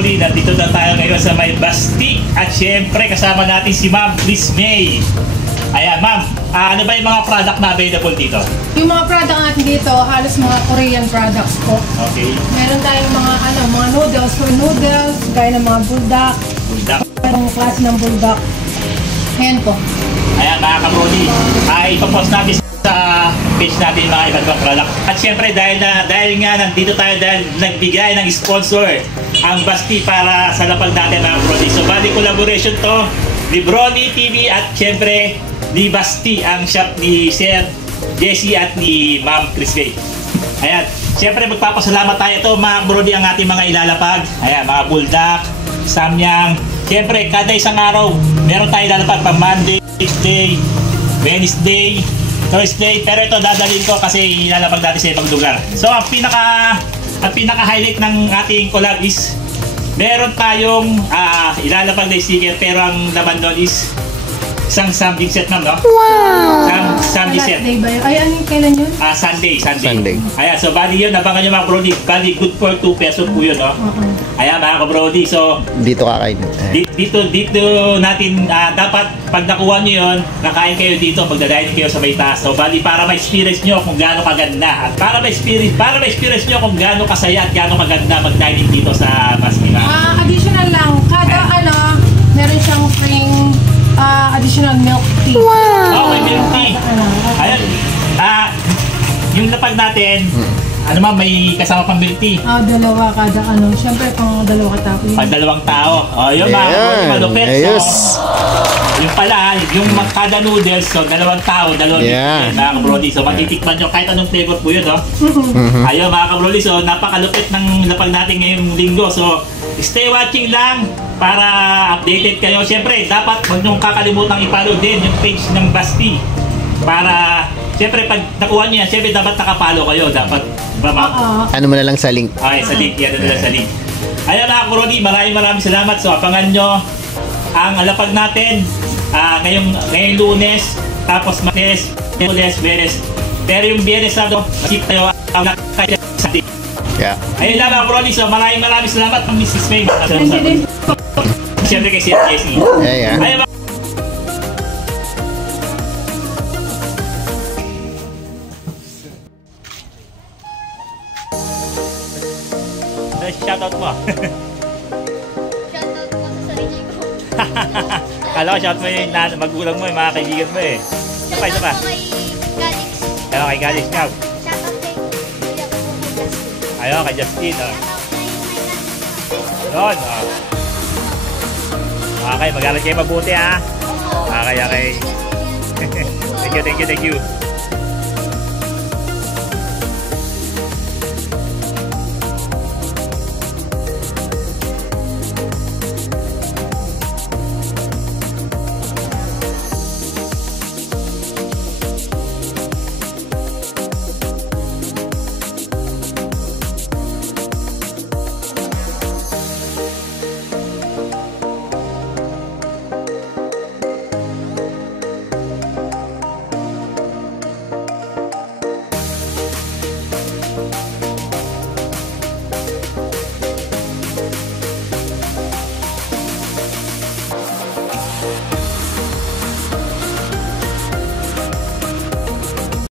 Brody, nandito na tayo ngayon sa may Basti. At syempre, kasama natin si Ma'am Liz May. Ayan, Ma'am, ano ba yung mga product na available dito? Yung mga product natin dito, halos mga Korean products po. Okay. Meron tayong mga noodles for noodles, gaya ng mga buldak. Buldak. Anong klase ng buldak. Ayan po. Ayan, mga ka-Brody, ipapost natin sa page natin mga iba't ibang product. At syempre, dahil nga nandito tayo dahil nagbigay ng sponsor ang Basti para sa lapag natin mga Brody. So, bali collaboration to ni Brony TV at syempre ni Basti, ang shop ni Sir Jesse at ni Ma'am Chris Gay. Ayan, syempre magpapasalamat tayo to mga Brody ang ating mga ilalapag. Ayan, mga buldak, samyang. Syempre, kada isang araw, meron tayo ilalapag pa Monday, Tuesday, Wednesday, Thursday. Pero ito dadalhin ko kasi ilalapag natin sa ibang lugar. So, ang pinaka-highlight ng ating collab is meron tayong ilalapag na sticker pero ang laman doon is isang something set, ma'am, no? Wow! Something set. Day ba yun? Ay, ano yung kailan yun? Sunday. Sunday. Ayan, so bali yun, nabangan nyo mga Brody. Bali, good for 2 pesos po yun, no? Ayan, mga ka-Brody. So, Dito kakain. dito natin, dapat pag nakuha nyo yun, nakain kayo dito, magdadining kayo sa may taas. So, bali, para ma-experience nyo kung gaano kaganda. At para ma-experience nyo kung gaano kasaya at gaano kaganda mag-dining dito sa Basti. Additional lang, kada meron siyang free additional milk tea. Wow! May milk tea. Ayan, yung lapag natin, may kasama pang milk tea. Dalawa kada Siyempre, pang dalawa katapos. Pag dalawang tao. Yun, malupit. Ayos. So, yung pala, yung kada noodles, so dalawang tao, dalawang milk tea, mga ka-Brody. So, matitikman nyo kahit anong flavor po yun, no? Ayun, mga ka-Brody. So, napakalupit ng lapag natin ngayong linggo. So, stay watching lang para updated kayo. Siyempre, dapat huwag niyong kakalimutang i-follow din yung page ng Basti. Para, siyempre, pag nakuha niyo yan, siyempre, dapat nakapollow kayo. Dapat, Ano mo na lang sa link. okay, sa link. Yan na sa link. Ayan mga Brody, maraming salamat. So, abangan nyo ang alapag natin ngayong Lunes, tapos Martes, Biyernes. Pero yung Biyernes na ito, masip tayo ang nakakaya sa atin. Yeah. Ayun lang mga Brody. So, maraming salamat ng Mrs. May. Siyempre kay Sir Jesse. Yeah. Ayun, shoutout mo. Shoutout ko sa sarili ko. Kala ko shoutout mo yung magulang mo, yung mga kaibigan mo eh. Isa pa. Shoutout ko kay Galix. Ayun, kay Galix nga. Shoutout kay Kuya ko po kay Justin. Ayun, kay Justin. Shoutout kay Yun. Okay, mag-aral kayo mabuti ha. Okay. Thank you.